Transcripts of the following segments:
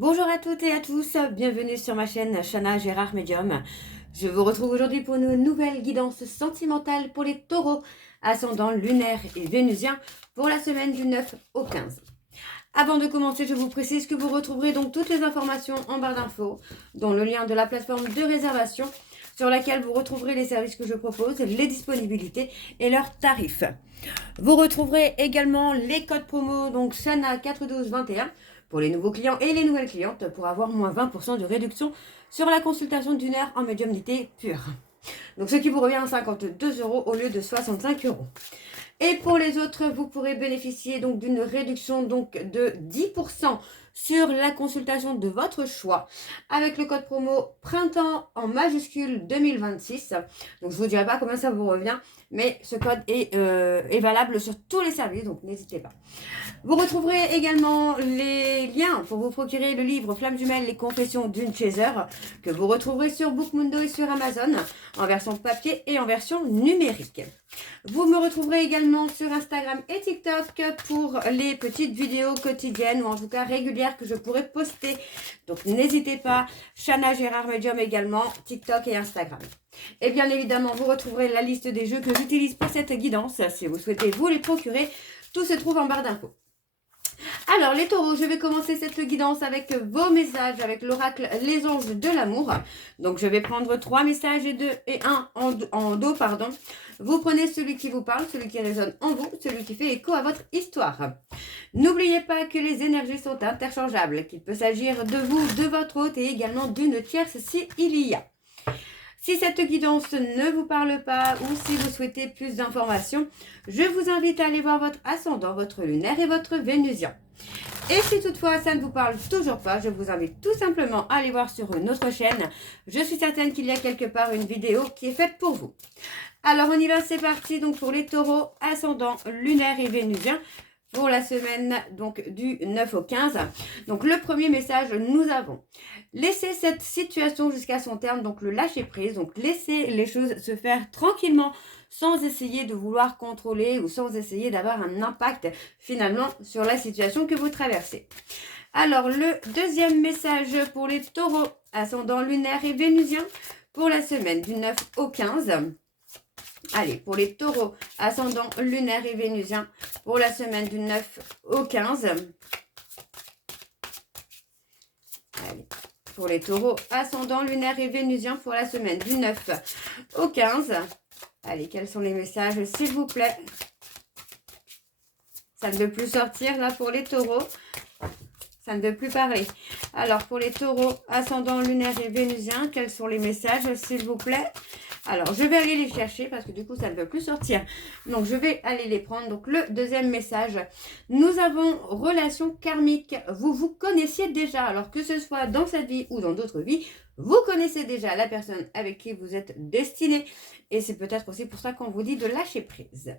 Bonjour à toutes et à tous, bienvenue sur ma chaîne Chana Gérard Medium. Je vous retrouve aujourd'hui pour une nouvelle guidance sentimentale pour les taureaux, ascendant lunaire et vénusien pour la semaine du 9 au 15. Avant de commencer, je vous précise que vous retrouverez donc toutes les informations en barre d'infos, dont le lien de la plateforme de réservation sur laquelle vous retrouverez les services que je propose, les disponibilités et leurs tarifs. Vous retrouverez également les codes promo, donc Chana 41221 pour les nouveaux clients et les nouvelles clientes pour avoir moins 20% de réduction sur la consultation d'une heure en médiumnité pure. Donc ce qui vous revient à 52 € au lieu de 65 €. Et pour les autres, vous pourrez bénéficier donc d'une réduction donc de 10% sur la consultation de votre choix avec le code promo printemps en majuscule 2026. Donc je vous dirai pas combien ça vous revient, mais ce code est valable sur tous les services, donc n'hésitez pas. Vous retrouverez également les liens pour vous procurer le livre Flamme Jumelle, les confessions d'une chaser, que vous retrouverez sur Bookmundo et sur Amazon, en version papier et en version numérique. Vous me retrouverez également sur Instagram et TikTok pour les petites vidéos quotidiennes ou en tout cas régulières que je pourrai poster. Donc n'hésitez pas, Chana Gérard Medium également, TikTok et Instagram. Et bien évidemment, vous retrouverez la liste des jeux que j'utilise pour cette guidance. Si vous souhaitez vous les procurer, tout se trouve en barre d'infos. Alors les taureaux, je vais commencer cette guidance avec vos messages, avec l'oracle Les Anges de l'amour. Donc je vais prendre 3 messages et un en dos, pardon. Vous prenez celui qui vous parle, celui qui résonne en vous, celui qui fait écho à votre histoire. N'oubliez pas que les énergies sont interchangeables, qu'il peut s'agir de vous, de votre hôte et également d'une tierce s'il y a. Si cette guidance ne vous parle pas ou si vous souhaitez plus d'informations, je vous invite à aller voir votre ascendant, votre lunaire et votre vénusien. Et si toutefois ça ne vous parle toujours pas, je vous invite tout simplement à aller voir sur une autre chaîne. Je suis certaine qu'il y a quelque part une vidéo qui est faite pour vous. Alors on y va, c'est parti donc pour les taureaux, ascendant, lunaire et vénusien pour la semaine donc du 9 au 15. Donc le premier message, nous avons laissé cette situation jusqu'à son terme, donc le lâcher prise, donc laisser les choses se faire tranquillement sans essayer de vouloir contrôler ou sans essayer d'avoir un impact finalement sur la situation que vous traversez. Alors le deuxième message pour les taureaux, ascendant, lunaire et vénusien pour la semaine du 9 au 15. Allez, pour les taureaux, ascendant, lunaire et vénusien, pour la semaine du 9 au 15. Allez, pour les taureaux, ascendant, lunaire et vénusien, pour la semaine du 9 au 15. Allez, quels sont les messages, s'il vous plaît? Ça ne veut plus sortir, là, pour les taureaux. Ça ne veut plus parler. Alors, pour les taureaux, ascendant, lunaire et vénusien, quels sont les messages, s'il vous plaît? Alors, je vais aller les chercher parce que du coup, ça ne veut plus sortir. Donc, je vais aller les prendre. Donc, le deuxième message, nous avons relation karmique. Vous vous connaissiez déjà. Alors, que ce soit dans cette vie ou dans d'autres vies, vous connaissez déjà la personne avec qui vous êtes destiné. Et c'est peut-être aussi pour ça qu'on vous dit de lâcher prise.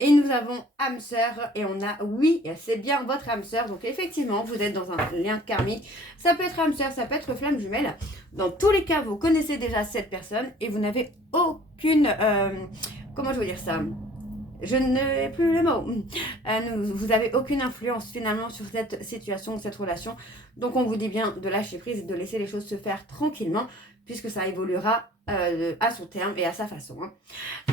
Et nous avons âme sœur et on a oui, c'est bien votre âme sœur. Donc, effectivement, vous êtes dans un lien karmique. Ça peut être âme sœur, ça peut être flamme jumelle. Dans tous les cas, vous connaissez déjà cette personne et vous n'avez aucune... comment je veux dire ça? Je n'ai plus le mot. Vous n'avez aucune influence finalement sur cette situation, cette relation. Donc on vous dit bien de lâcher prise et de laisser les choses se faire tranquillement puisque ça évoluera à son terme et à sa façon.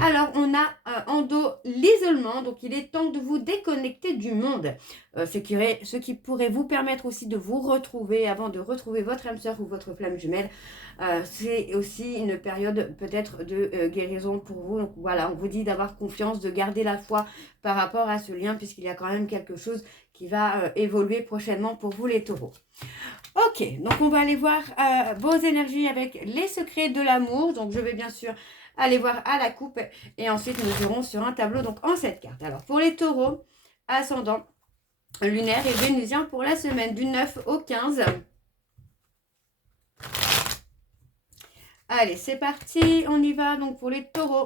Alors on a en dos l'isolement, donc il est temps de vous déconnecter du monde. Ce qui pourrait vous permettre aussi de vous retrouver avant de retrouver votre âme sœur ou votre flamme jumelle. C'est aussi une période peut-être de guérison pour vous. Donc voilà, on vous dit d'avoir confiance, de garder la foi par rapport à ce lien puisqu'il y a quand même quelque chose qui va évoluer prochainement pour vous les taureaux. Ok, donc on va aller voir vos énergies avec les secrets de l'amour. Donc je vais bien sûr aller voir à la coupe et ensuite nous irons sur un tableau donc en 7 cartes. Alors pour les taureaux, ascendant, lunaire et vénusien pour la semaine du 9 au 15. Allez, c'est parti, on y va donc pour les taureaux.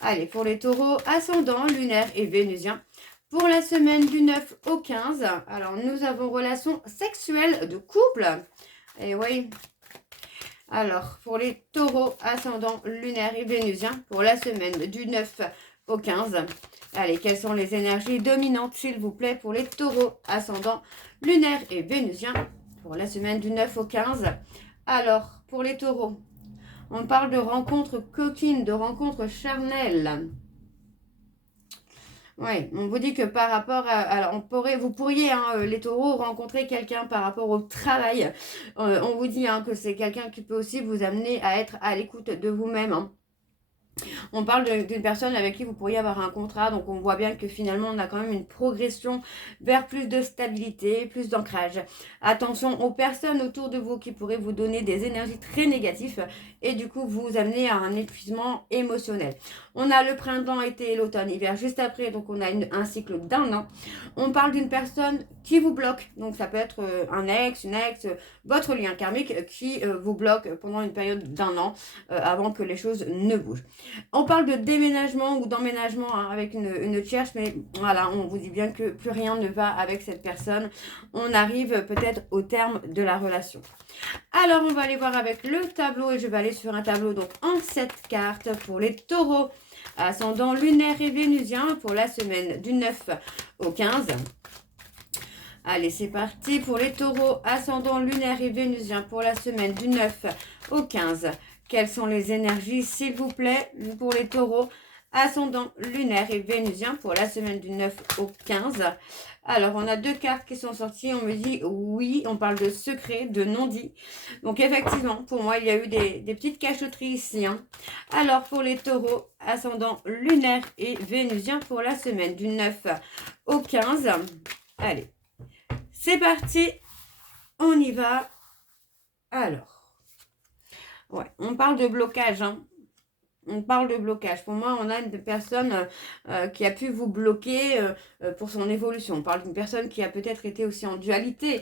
Allez, pour les taureaux, ascendant, lunaire et vénusien. Pour la semaine du 9 au 15, alors nous avons relation sexuelle de couple. Et oui. Alors, pour les taureaux, ascendant, lunaire et vénusien, pour la semaine du 9 au 15. Allez, quelles sont les énergies dominantes, s'il vous plaît, pour les taureaux, ascendant, lunaire et vénusien, pour la semaine du 9 au 15. Alors, pour les taureaux, on parle de rencontres coquines, de rencontres charnelles. Oui, on vous dit que par rapport à... Alors, vous pourriez, hein, les taureaux, rencontrer quelqu'un par rapport au travail. On vous dit hein, que c'est quelqu'un qui peut aussi vous amener à être à l'écoute de vous-même. Hein. On parle d'une personne avec qui vous pourriez avoir un contrat, donc on voit bien que finalement on a quand même une progression vers plus de stabilité, plus d'ancrage. Attention aux personnes autour de vous qui pourraient vous donner des énergies très négatives et du coup vous amener à un épuisement émotionnel. On a le printemps, été et l'automne, hiver juste après, donc on a un cycle d'un an. On parle d'une personne qui vous bloque, donc ça peut être un ex, une ex, votre lien karmique qui vous bloque pendant une période d'un an avant que les choses ne bougent. On parle de déménagement ou d'emménagement hein, avec une tierce, mais voilà, on vous dit bien que plus rien ne va avec cette personne. On arrive peut-être au terme de la relation. Alors, on va aller voir avec le tableau et je vais aller sur un tableau donc en 7 cartes pour les taureaux. Ascendant lunaire et vénusien pour la semaine du 9 au 15. Allez, c'est parti pour les taureaux. Ascendant lunaire et vénusien pour la semaine du 9 au 15. Quelles sont les énergies, s'il vous plaît, pour les taureaux, ascendant lunaire et vénusien pour la semaine du 9 au 15. Alors, on a 2 cartes qui sont sorties. On me dit oui, on parle de secret, de non-dit. Donc, effectivement, pour moi, il y a eu des petites cachotteries ici. Hein. Alors, pour les taureaux, ascendant lunaire et vénusien pour la semaine du 9 au 15. Allez, c'est parti. On y va. Alors. Ouais, on parle de blocage, hein. On parle de blocage. Pour moi, on a une personne qui a pu vous bloquer pour son évolution. On parle d'une personne qui a peut-être été aussi en dualité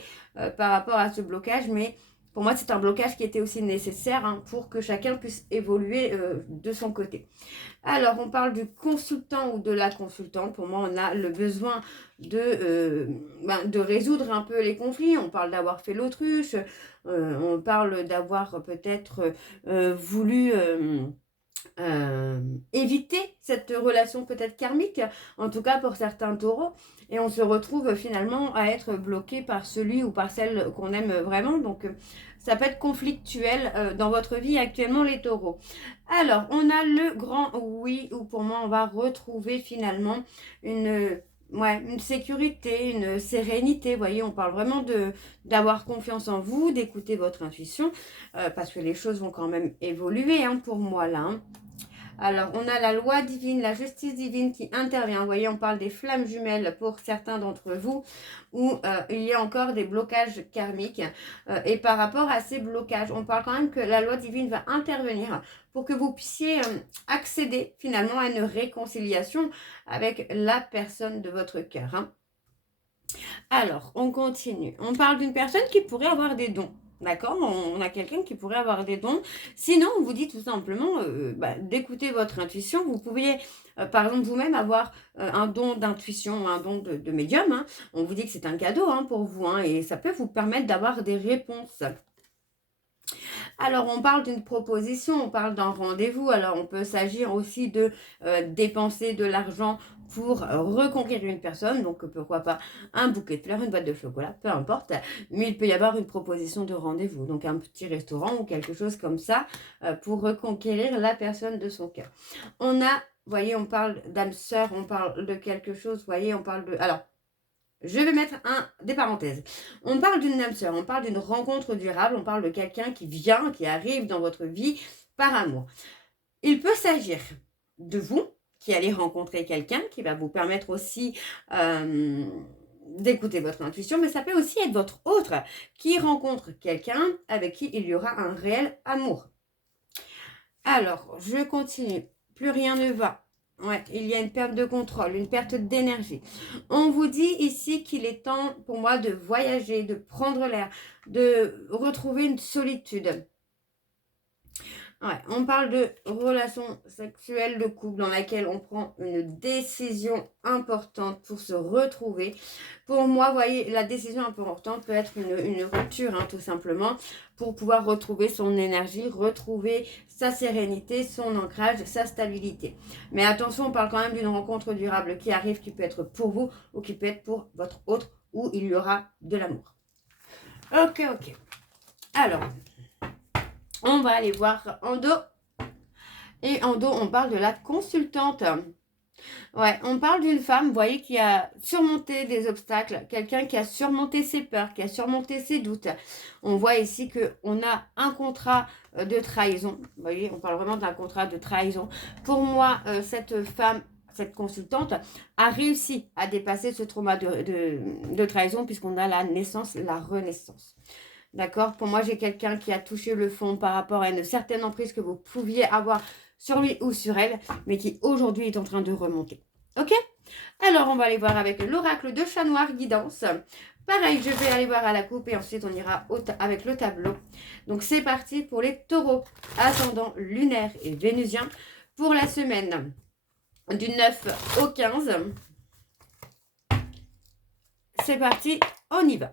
par rapport à ce blocage, mais pour moi, c'est un blocage qui était aussi nécessaire hein, pour que chacun puisse évoluer de son côté. Alors, on parle du consultant ou de la consultante. Pour moi, on a le besoin de résoudre un peu les conflits. On parle d'avoir fait l'autruche. On parle d'avoir peut-être voulu... éviter cette relation peut-être karmique, en tout cas pour certains taureaux, et on se retrouve finalement à être bloqué par celui ou par celle qu'on aime vraiment, donc ça peut être conflictuel dans votre vie actuellement les taureaux. Alors, on a le grand oui, où pour moi on va retrouver finalement une sécurité, une sérénité, vous voyez, on parle vraiment d'avoir confiance en vous, d'écouter votre intuition, parce que les choses vont quand même évoluer hein, pour moi là. Hein. Alors, on a la loi divine, la justice divine qui intervient. Vous voyez, on parle des flammes jumelles pour certains d'entre vous, où il y a encore des blocages karmiques. Et par rapport à ces blocages, on parle quand même que la loi divine va intervenir pour que vous puissiez accéder finalement à une réconciliation avec la personne de votre cœur. Hein. Alors, on continue. On parle d'une personne qui pourrait avoir des dons. D'accord, on a quelqu'un qui pourrait avoir des dons. Sinon, on vous dit tout simplement d'écouter votre intuition. Vous pourriez, par exemple, vous-même avoir un don d'intuition, un don de médium. Hein. On vous dit que c'est un cadeau hein, pour vous hein, et ça peut vous permettre d'avoir des réponses. Alors, on parle d'une proposition, on parle d'un rendez-vous. Alors, on peut s'agir aussi de dépenser de l'argent pour reconquérir une personne. Donc, pourquoi pas un bouquet de fleurs, une boîte de chocolat, peu importe. Mais il peut y avoir une proposition de rendez-vous. Donc, un petit restaurant ou quelque chose comme ça pour reconquérir la personne de son cœur. On a, vous voyez, on parle d'âme sœur, on parle de quelque chose, vous voyez, on parle de... Alors, je vais mettre des parenthèses. On parle d'une âme sœur, on parle d'une rencontre durable, on parle de quelqu'un qui vient, qui arrive dans votre vie par amour. Il peut s'agir de vous qui allez rencontrer quelqu'un qui va vous permettre aussi d'écouter votre intuition, mais ça peut aussi être votre autre qui rencontre quelqu'un avec qui il y aura un réel amour. Alors, je continue. Plus rien ne va. Ouais, il y a une perte de contrôle, une perte d'énergie. On vous dit ici qu'il est temps pour moi de voyager, de prendre l'air, de retrouver une solitude. Ouais, on parle de relation sexuelle de couple dans laquelle on prend une décision importante pour se retrouver. Pour moi, vous voyez, la décision importante peut être une rupture, hein, tout simplement, pour pouvoir retrouver son énergie, retrouver sa sérénité, son ancrage, sa stabilité. Mais attention, on parle quand même d'une rencontre durable qui arrive, qui peut être pour vous ou qui peut être pour votre autre, où il y aura de l'amour. Ok, ok. Alors, on va aller voir en dos. Et en dos, on parle de la consultante. Ouais, on parle d'une femme, vous voyez, qui a surmonté des obstacles, quelqu'un qui a surmonté ses peurs, qui a surmonté ses doutes. On voit ici qu'on a un contrat de trahison. Vous voyez, on parle vraiment d'un contrat de trahison. Pour moi, cette femme, cette consultante, a réussi à dépasser ce trauma de trahison puisqu'on a la naissance, la renaissance. D'accord? Pour moi, j'ai quelqu'un qui a touché le fond par rapport à une certaine emprise que vous pouviez avoir sur lui ou sur elle, mais qui aujourd'hui est en train de remonter. Ok? Alors, on va aller voir avec l'oracle de chat noir guidance. Pareil, je vais aller voir à la coupe et ensuite on ira avec le tableau. Donc, c'est parti pour les taureaux, ascendant lunaire et vénusien pour la semaine du 9 au 15. C'est parti, on y va.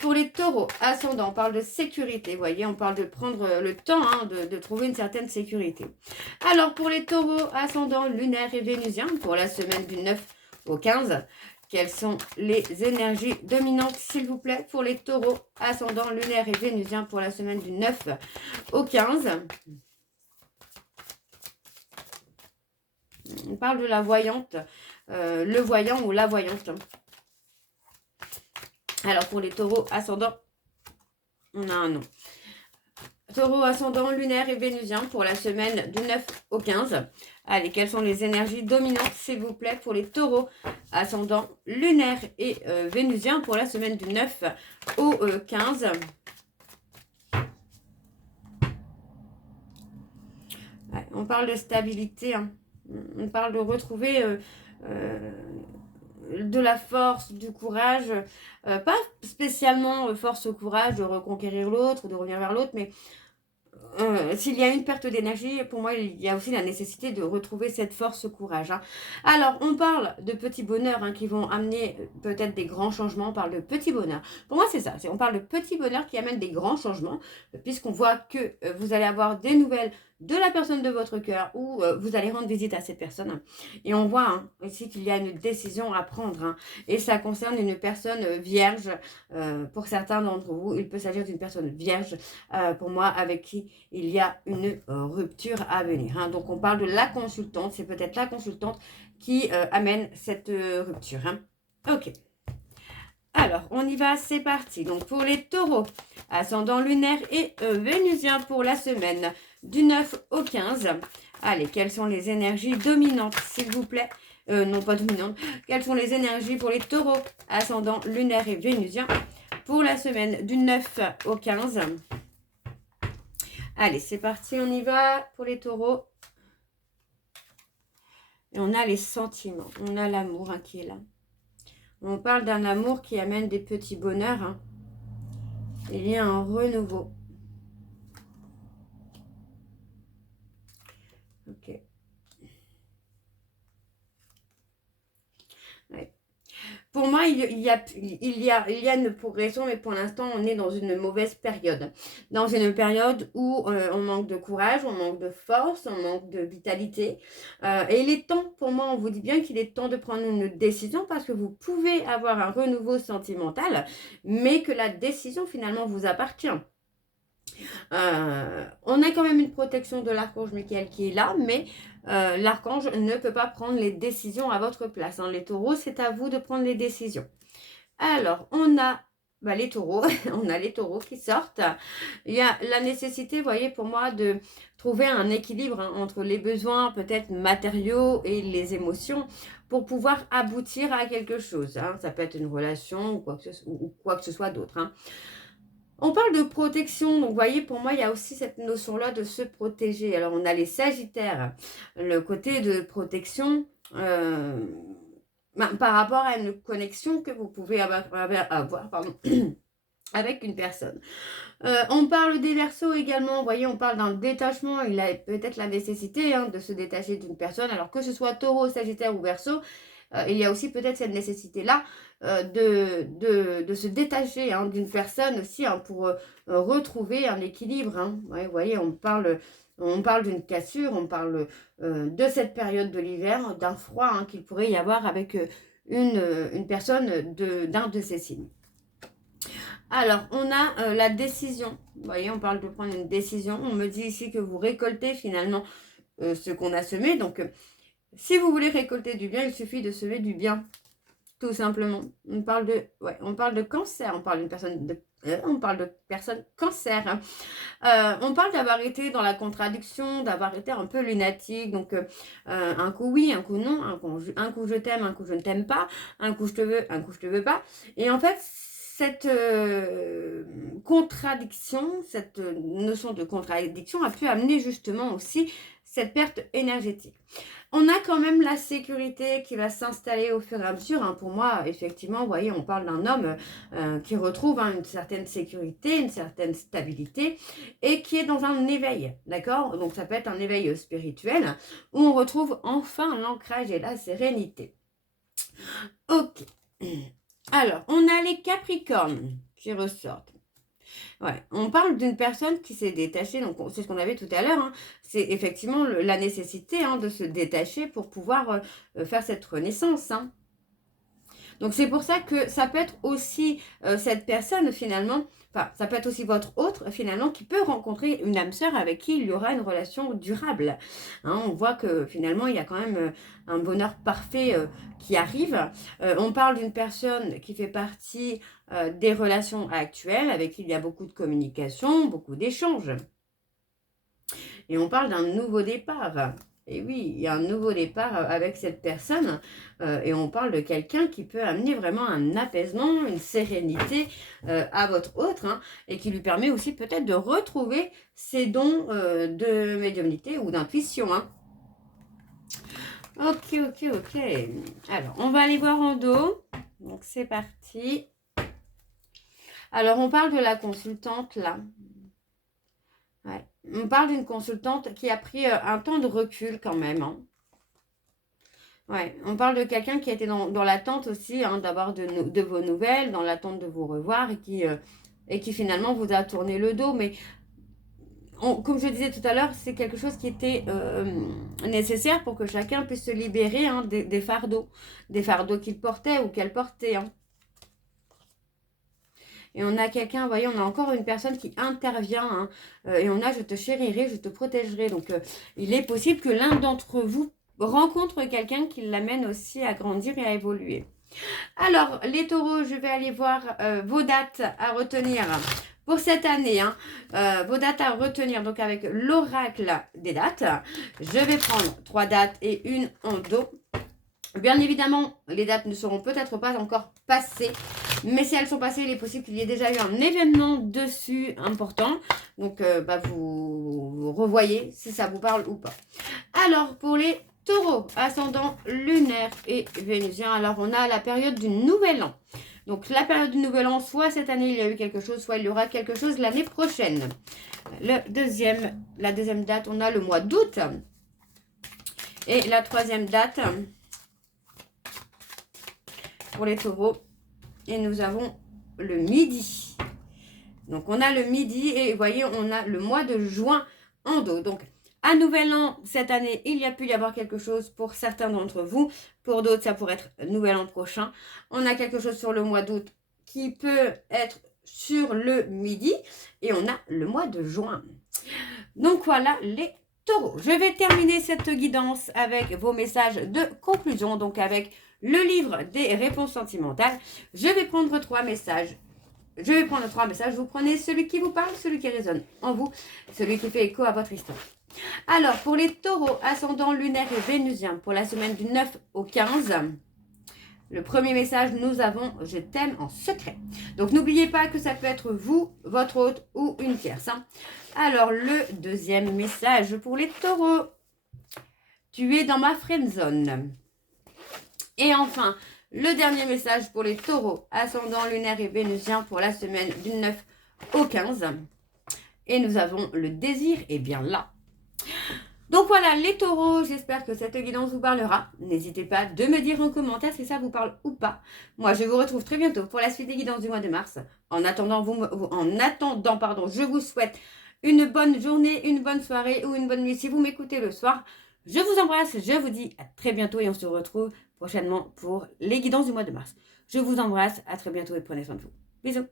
Pour les taureaux, ascendant, on parle de sécurité, vous voyez, on parle de prendre le temps de trouver une certaine sécurité. Alors, pour les taureaux, ascendant, lunaire et vénusien, pour la semaine du 9 au 15, quelles sont les énergies dominantes, s'il vous plaît, pour les taureaux, ascendant, lunaire et vénusien, pour la semaine du 9 au 15. On parle de la voyante, le voyant ou la voyante. Alors, pour les taureaux ascendants, on a un nom. Taureau ascendant lunaire et vénusien pour la semaine du 9 au 15. Allez, quelles sont les énergies dominantes, s'il vous plaît, pour les taureaux ascendant lunaire et vénusien pour la semaine du 9 au 15. Ouais, on parle de stabilité, hein. On parle de retrouver de la force, du courage, pas spécialement force au courage de reconquérir l'autre, de revenir vers l'autre, mais s'il y a une perte d'énergie, pour moi, il y a aussi la nécessité de retrouver cette force, ce courage. Hein. Alors, on parle de petits bonheurs qui vont amener peut-être des grands changements. On parle de petits bonheurs. Pour moi, c'est ça. On parle de petits bonheurs qui amènent des grands changements, puisqu'on voit que vous allez avoir des nouvelles de la personne de votre cœur ou vous allez rendre visite à cette personne. Et on voit ici qu'il y a une décision à prendre. Et ça concerne une personne vierge. Pour certains d'entre vous, il peut s'agir d'une personne vierge. Pour moi, avec qui il y a une rupture à venir. Donc, on parle de la consultante. C'est peut-être la consultante qui amène cette rupture. Ok. Alors, on y va, c'est parti. Donc, pour les taureaux, ascendant lunaire et vénusien pour la semaine du 9 au 15. Allez, quelles sont les énergies dominantes, s'il vous plaît? Non, pas dominantes. Quelles sont les énergies pour les taureaux, ascendant lunaire et vénusien pour la semaine du 9 au 15? Allez, c'est parti, on y va pour les taureaux. Et on a les sentiments, on a l'amour qui est là. On parle d'un amour qui amène des petits bonheurs. Il y a un renouveau. Ok. Ouais. Pour moi, il y a une progression, mais pour l'instant, on est dans une mauvaise période. Dans une période où on manque de courage, on manque de force, on manque de vitalité. Et il est temps, pour moi, on vous dit bien qu'il est temps de prendre une décision parce que vous pouvez avoir un renouveau sentimental, mais que la décision, finalement, vous appartient. On a quand même une protection de l'archange Michael qui est là, mais l'archange ne peut pas prendre les décisions à votre place. Les taureaux, c'est à vous de prendre les décisions. Alors, on a les taureaux, on a les taureaux qui sortent. Il y a la nécessité, vous voyez, pour moi, de trouver un équilibre entre les besoins peut-être matériaux et les émotions pour pouvoir aboutir à quelque chose. Ça peut être une relation ou quoi que ce soit d'autre. On parle de protection, donc vous voyez, pour moi, il y a aussi cette notion-là de se protéger. Alors, on a les sagittaires, le côté de protection par rapport à une connexion que vous pouvez avoir avec une personne. On parle des Verseaux également, vous voyez, on parle d'un détachement. Il a peut-être la nécessité de se détacher d'une personne, alors que ce soit Taureau, Sagittaire ou Verseau, il y a aussi peut-être cette nécessité-là de se détacher d'une personne aussi pour retrouver un équilibre. Ouais, vous voyez, on parle d'une cassure, on parle de cette période de l'hiver, d'un froid qu'il pourrait y avoir avec une personne d'un de ces signes. Alors, on a la décision. Vous voyez, on parle de prendre une décision. On me dit ici que vous récoltez finalement ce qu'on a semé. Donc, si vous voulez récolter du bien, il suffit de semer du bien. Tout simplement. On parle de cancer. On parle d'une personne on parle de personne cancer. On parle d'avoir été dans la contradiction, d'avoir été un peu lunatique. Donc, un coup oui, un coup non. Un coup je t'aime, un coup je ne t'aime pas. Un coup je te veux, un coup je te veux pas. Et en fait, cette contradiction, cette notion de contradiction a pu amener justement aussi cette perte énergétique. On a quand même la sécurité qui va s'installer au fur et à mesure. Hein. Pour moi, effectivement, vous voyez, on parle d'un homme qui retrouve une certaine sécurité, une certaine stabilité et qui est dans un éveil, d'accord? Donc, ça peut être un éveil spirituel où on retrouve enfin l'ancrage et la sérénité. Ok. Alors, on a les Capricornes qui ressortent. Ouais, on parle d'une personne qui s'est détachée, donc c'est ce qu'on avait tout à l'heure, hein. C'est effectivement la nécessité de se détacher pour pouvoir faire cette renaissance. Hein. Donc c'est pour ça que ça peut être aussi cette personne finalement, enfin ça peut être aussi votre autre finalement qui peut rencontrer une âme sœur avec qui il y aura une relation durable. Hein, on voit que finalement il y a quand même un bonheur parfait qui arrive. On parle d'une personne qui fait partie des relations actuelles avec qui il y a beaucoup de communication, beaucoup d'échanges. Et on parle d'un nouveau départ. Et oui, il y a un nouveau départ avec cette personne et on parle de quelqu'un qui peut amener vraiment un apaisement, une sérénité à votre autre et qui lui permet aussi peut-être de retrouver ses dons de médiumnité ou d'intuition. Ok. Alors, on va aller voir en dos. Donc, c'est parti. Alors, on parle de la consultante là. Ouais. On parle d'une consultante qui a pris un temps de recul quand même. Ouais. On parle de quelqu'un qui a été dans l'attente aussi d'avoir de vos nouvelles, dans l'attente de vous revoir et qui finalement vous a tourné le dos. Mais comme je disais tout à l'heure, c'est quelque chose qui était nécessaire pour que chacun puisse se libérer des fardeaux qu'il portait ou qu'elle portait. Et on a quelqu'un, vous voyez, on a encore une personne qui intervient. Et on a je te chérirai, je te protégerai. Donc, il est possible que l'un d'entre vous rencontre quelqu'un qui l'amène aussi à grandir et à évoluer. Alors, les taureaux, je vais aller voir vos dates à retenir pour cette année. Vos dates à retenir, donc avec l'oracle des dates. Je vais prendre 3 dates et une en dos. Bien évidemment, les dates ne seront peut-être pas encore passées. Mais si elles sont passées, il est possible qu'il y ait déjà eu un événement dessus important. Donc, vous revoyez si ça vous parle ou pas. Alors, pour les taureaux, ascendant lunaire et vénusien, alors on a la période du nouvel an. Donc, la période du nouvel an, soit cette année, il y a eu quelque chose, soit il y aura quelque chose l'année prochaine. La deuxième date, on a le mois d'août. Et la troisième date, pour les taureaux, et nous avons le midi. Donc, on a le midi et vous voyez, on a le mois de juin en dos. Donc, à nouvel an, cette année, il y a pu y avoir quelque chose pour certains d'entre vous. Pour d'autres, ça pourrait être nouvel an prochain. On a quelque chose sur le mois d'août qui peut être sur le midi. Et on a le mois de juin. Donc, voilà les taureaux. Je vais terminer cette guidance avec vos messages de conclusion. Donc, avec le livre des réponses sentimentales. Je vais prendre 3 messages. Vous prenez celui qui vous parle, celui qui résonne en vous, celui qui fait écho à votre histoire. Alors, pour les taureaux, ascendant lunaire et vénusien, pour la semaine du 9 au 15, le premier message, nous avons « Je t'aime en secret ». Donc, n'oubliez pas que ça peut être vous, votre hôte ou une tierce. Alors, le deuxième message pour les taureaux. Tu es dans ma friend zone. Et enfin, le dernier message pour les taureaux, ascendant lunaire et vénusien pour la semaine du 9 au 15. Et nous avons le désir est bien là. Donc voilà les taureaux, j'espère que cette guidance vous parlera. N'hésitez pas de me dire en commentaire si ça vous parle ou pas. Moi, je vous retrouve très bientôt pour la suite des guidances du mois de mars. En attendant, je vous souhaite une bonne journée, une bonne soirée ou une bonne nuit si vous m'écoutez le soir. Je vous embrasse, je vous dis à très bientôt et on se retrouve prochainement pour les guidances du mois de mars. Je vous embrasse, à très bientôt et prenez soin de vous. Bisous.